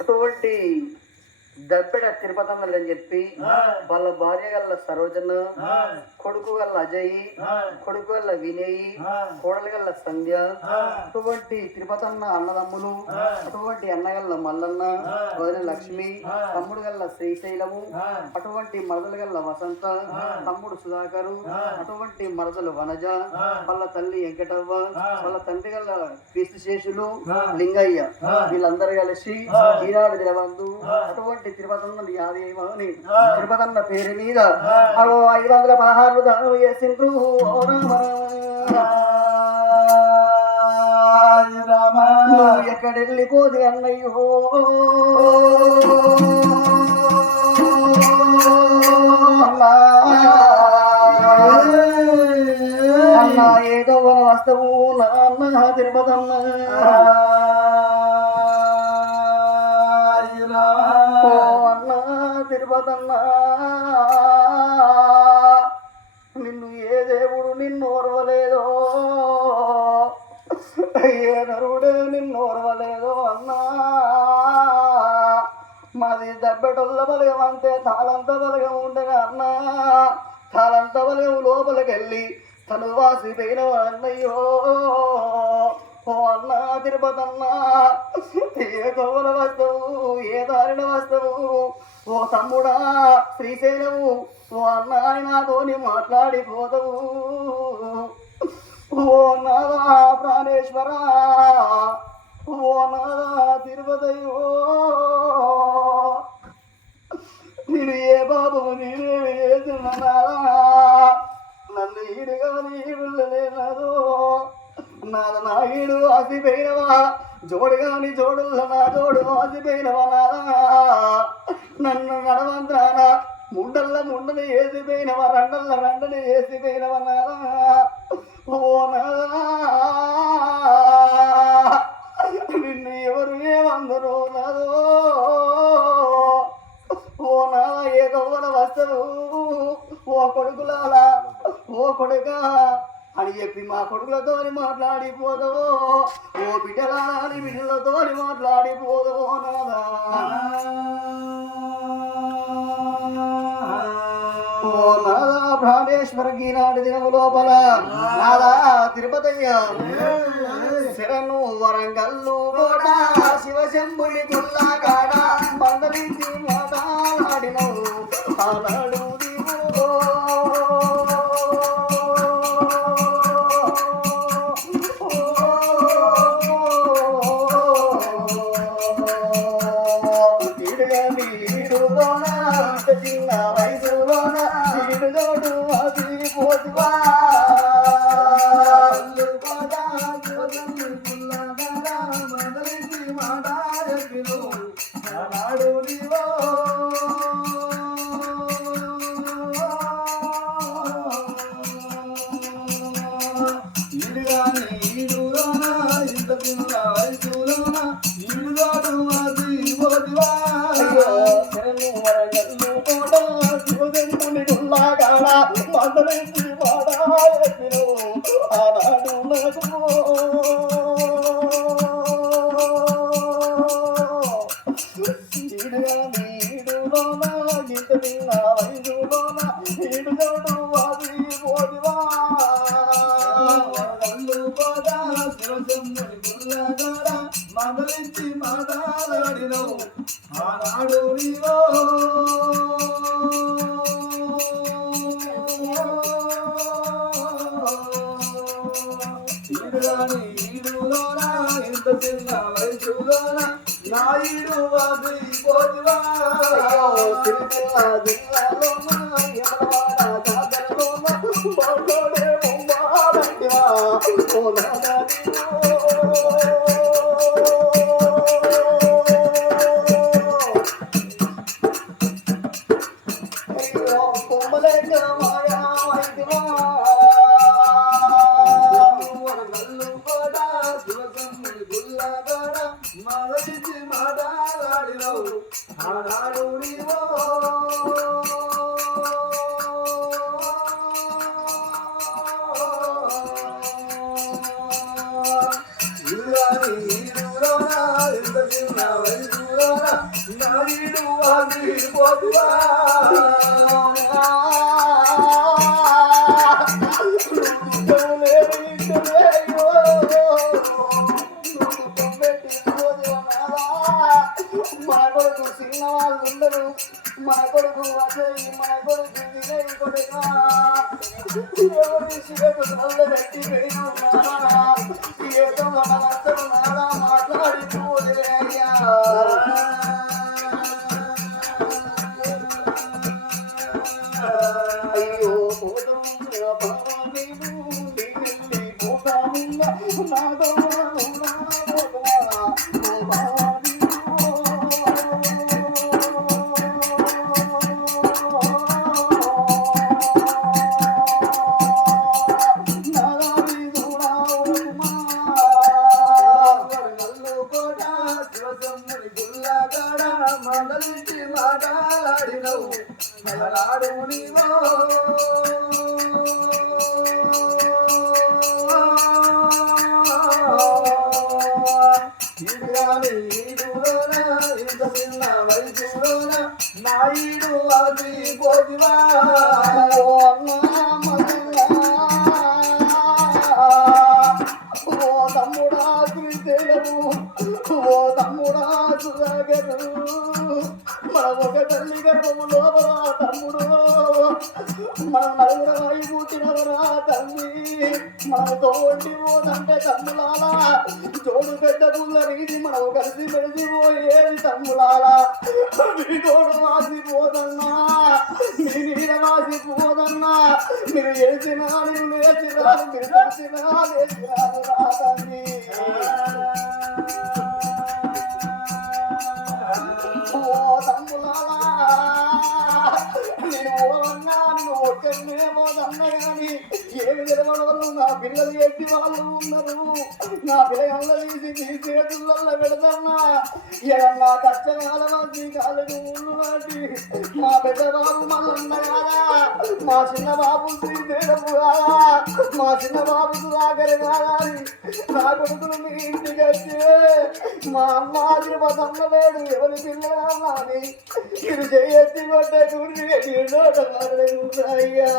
అటువంటి దబ్బెడ తిరుపతమ్మలు అని చెప్పి వాళ్ళ భార్య గల్ల సరోజన, కొడుకు గల్ల అజయ్, కొడుకు గల్ల వినయ్, కోడలు గల్ల సంధ్య, అటువంటి తిరుపతన్న అన్నదమ్ములు, అటువంటి అన్నగల్ల మల్లన్న, వదిన లక్ష్మి, తమ్ముడు గల్ల శ్రీశైలము, అటువంటి మరదలు గల్ల వసంత, తమ్ముడు సుధాకరు, అటువంటి మరదలు వనజ, వాళ్ళ తల్లి వెంకటవ్వ, వాళ్ళ తండ్రి గల్ల క్రీస్తుశేషులు లింగయ్య, వీళ్ళందరూ కలిసి ఈనాడు దినబంధు అటువంటి తిరుపతన్న యాదేమని తిరుపతన్న పేరు మీద 516 దానం చేసిండ్రు. ఎక్కడెళ్ళిపోదు అన్నయ్యో అన్న ఏదో వస్తవు నాన్న తిరుపతన్న తిరుపతన్నా నిన్ను ఏ దేవుడు నిన్ను ఓర్వలేదో, ఏ నరుడే నిన్ను ఓర్వలేదో అన్నా. మాది దబ్బెటొల్ల బలగం అంటే తాళంత బలగం ఉండగా అన్నా. తాళంత బలగం లోపలికెళ్ళి తను వాసిపోయిన అన్నయ్యో ఓ అన్నా తిరుపతన్నా. ఏ గోవల వస్తువు ఏ దారిన వస్తువు ఓ తమ్ముడా శ్రీశైలము ఓ అన్నా నాతోని మాట్లాడిపోతావు. ఓ నాదా ప్రాణేశ్వర ఓ నాదా తిరుపతయ్యో నేను ఏ బాబు నేనే చేస్తున్నా నన్ను ఈడుగా నీడులేనాదో నాద నా ఈడు ఆసిపోయినవా జోడుగాని జోడుల్ల నా జోడు ఆసిపోయినవా నాదా నన్ను నడవంత్రాన ముండల్ల ముండని వేసిపోయినవా రండల్ల రండని వేసిపోయినవా నాదా ఓ నాదా నిన్ను ఎవరు ఏమందరో నాదో ఓ నాదా ఏ గవ్వల వస్తవు ఓ కొడుకులాలా ఓ కొడుక అని చెప్పి మా కొడుకులతోని మాట్లాడిపోదవో ఓ బిడ్డలాని బిడ్డలతోని మాట్లాడిపోదవో నాదా ఓ నాదా ప్రాణేశ్వర ఈనాడు దినము లోపల నాదా తిరుపతయ్య శరణు వరంగల్లు కూడా శివశంభుని గుల్లాగాడ మందలించి మాట్లాడినవు ఆనాడు చిన్న వయసులోన ఈడుగోడు అది పోతువా మొదలించి మాట చెప్పిను నాడు నీవో ఈడుగాని ఈడులోన ఇంత చిన్న వయసులోన ఈడుగోడు అది పోతువా మందలించి మాడాను ఆనాడు నాకు ఈడుగా నీడులోన ఇంత నిన్న వైదులోన ఈడుగోడు అది పోదివా పోదా శివశంభుని గుల్లగాడ మందలించి మాట్లాడినవు ఆనాడు నీవో ఈడులోన ఇంత చిన్న వయసులోన నా ఈడు అది పోతువా మొదలించి మాట్లాడినవు ఆనాడు నీవో ఈడులోన ఇంత చిన్న వయసులోన నాయుడు అది పోతువా మన కొడుకు చిన్న వాళ్ళు ఉండరు మన కొడుకు అజయ్ మన కొడుకు వినయ్ కొడుకు పెట్టి ఏదో మనమందరూ నాలా మాట్లాడిపోలేయ్యా అయ్యో మందలించి మాట్లాడినవు మలాడు నీవో ఇంత చిన్న వయసులోన నాయుడు అది పోతివా ఓ తమ్ముడా శ్రీదేవు ఓ తమ్ముడా సుధాగరు మన ఒక తల్లి గర్భము లోపల తమ్ముడు మన నలుగురమై పుట్టినవరా తల్లి మనతో ఒంటి పోదంటే తమ్ములాలా తోడు పెద్ద పుల్ల రీతి మనం కలిసి మెలిసి పోయేది తమ్ములాలా మీ తోడు మాసిపోదన్నా మీ నీడ మాసిపోదన్నా మీరు వేసినా నేను లేచినా మీరు తెలిసినా లేచినాను రా తల్లి ఓ తమ్ములాలా నేను ఓవన్నా నువ్వు ఒక్కనేమో అన్న కానీ ఏమి తెలవని వాళ్ళు నా పిల్లలు ఎట్టి వాళ్ళు ఉన్నారు నా పిల్లగల్ల తీసి నీ చేతుల్లో పెడతాన్నా ఏదన్నా కష్టకాల మంచి కాళ్ళకి ఊళ్ళు నాటి మా పెద్ద బాబు మళ్ళన్న కాదా మా చిన్న బాబు శ్రీదేవు కాదా మా చిన్న బాబు సుధాకర్ కాదా నా కొడుకులు మీ ఇంటికి వచ్చి మా అమ్మ తిరుపతమ్మ లేడు ఎవరి పిల్లగా అని ఇది చేయొచ్చి కొట్టే చూడి అయ్యా